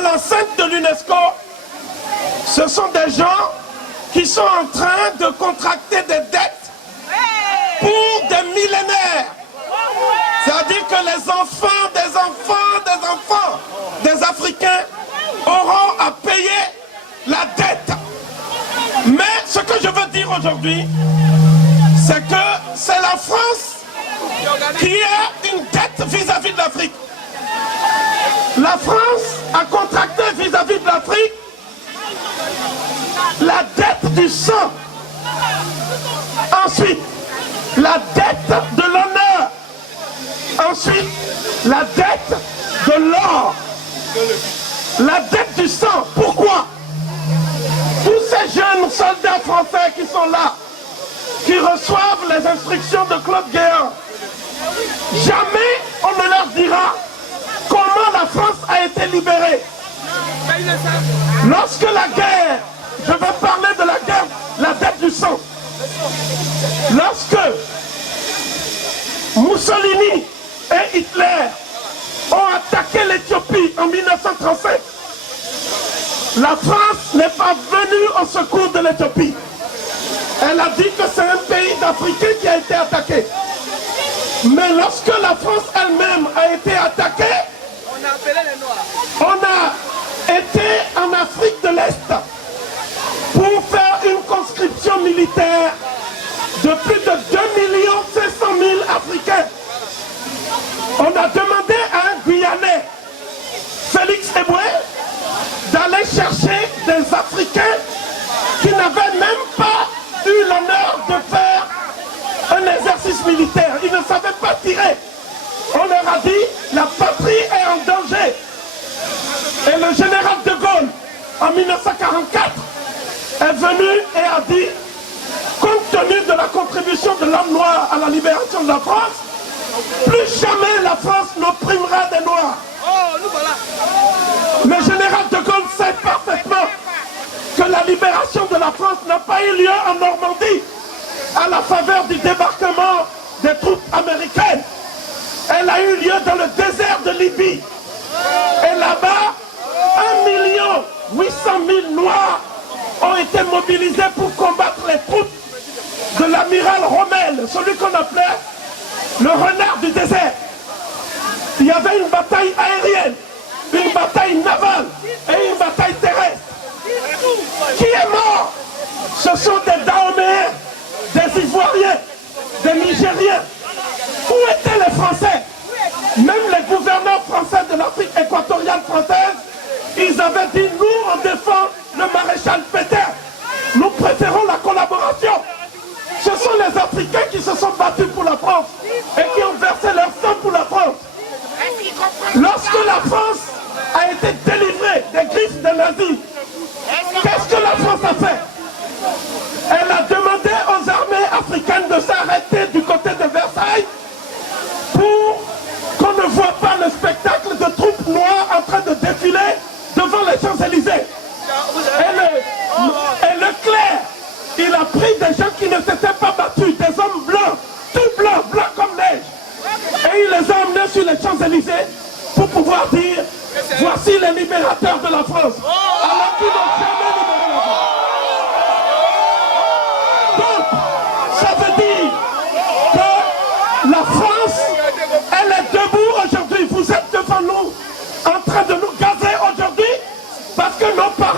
dans l'enceinte de l'UNESCO, ce sont des gens qui sont en train de contracter des dettes pour des millénaires. C'est-à-dire que les enfants des Africains auront à payer la dette. Mais ce que je veux dire aujourd'hui, c'est que c'est la France qui a une dette vis-à-vis de l'Afrique. La France a contracté vis-à-vis de l'Afrique la dette du sang. Ensuite, la dette de l'honneur. Ensuite, la dette de l'or. La dette du sang. Pourquoi? Tous ces jeunes soldats français qui sont là, qui reçoivent les instructions de Claude Guéant, jamais on ne leur dira comment la France a été libérée. Lorsque la guerre, je vais parler de la guerre, la dette du sang. Lorsque Mussolini et Hitler ont attaqué l'Éthiopie en 1937, la France n'est pas venue au secours de l'Éthiopie. Elle a dit que c'est un pays d'Africains qui a été attaqué. Mais lorsque la France elle-même a été attaquée, on a été en Afrique de l'Est pour faire une conscription militaire de plus de 2 500 000 Africains. On a demandé à un Guyanais, Félix Eboué, d'aller chercher des Africains qui n'avaient même pas eu l'honneur de faire un exercice militaire. Ils ne savaient pas tirer. On leur a dit, la patrie est en danger. Et le général de Gaulle, en 1944, est venu et a dit, compte tenu de la contribution de l'homme noir à la libération de la France, plus jamais la France n'opprimera des Noirs. Le général de Gaulle sait parfaitement que la libération de la France n'a pas eu lieu en Normandie à la faveur du débarquement des troupes américaines. Elle a eu lieu dans le désert de Libye. Et là-bas, 1 800 000 Noirs ont été mobilisés pour combattre les troupes de l'amiral Rommel, celui qu'on appelait le renard du désert. Il y avait une bataille aérienne, une bataille navale et une bataille terrestre. Qui est mort? Ce sont des Dahoméens, des Ivoiriens, des Nigériens. Où étaient les Français? Même les gouverneurs français de l'Afrique équatoriale française, ils avaient dit, nous on défend le maréchal Pétain. Nous préférons la collaboration. Ce sont les Africains qui se sont battus pour la France et qui ont versé leur sang pour la France. Lorsque la France a été délivrée des griffes des nazis, qu'est-ce que la France a fait? Elle a demandé aux armées africaines de s'arrêter du côté de Versailles pour qu'on ne voit pas le spectacle de troupes noires en train de défiler devant les Champs-Élysées. Et Leclerc, il a pris des gens qui ne s'étaient pas battus, des hommes blancs, tout blancs, blancs comme neige. Et il les a emmenés sur les Champs-Élysées pour pouvoir dire, voici les libérateurs de la France. Alors qu'ils n'ont jamais libéré la France. Donc, ça veut dire que la France, elle est debout aujourd'hui. Vous êtes devant nous, en train de nous gazer aujourd'hui, parce que nos parents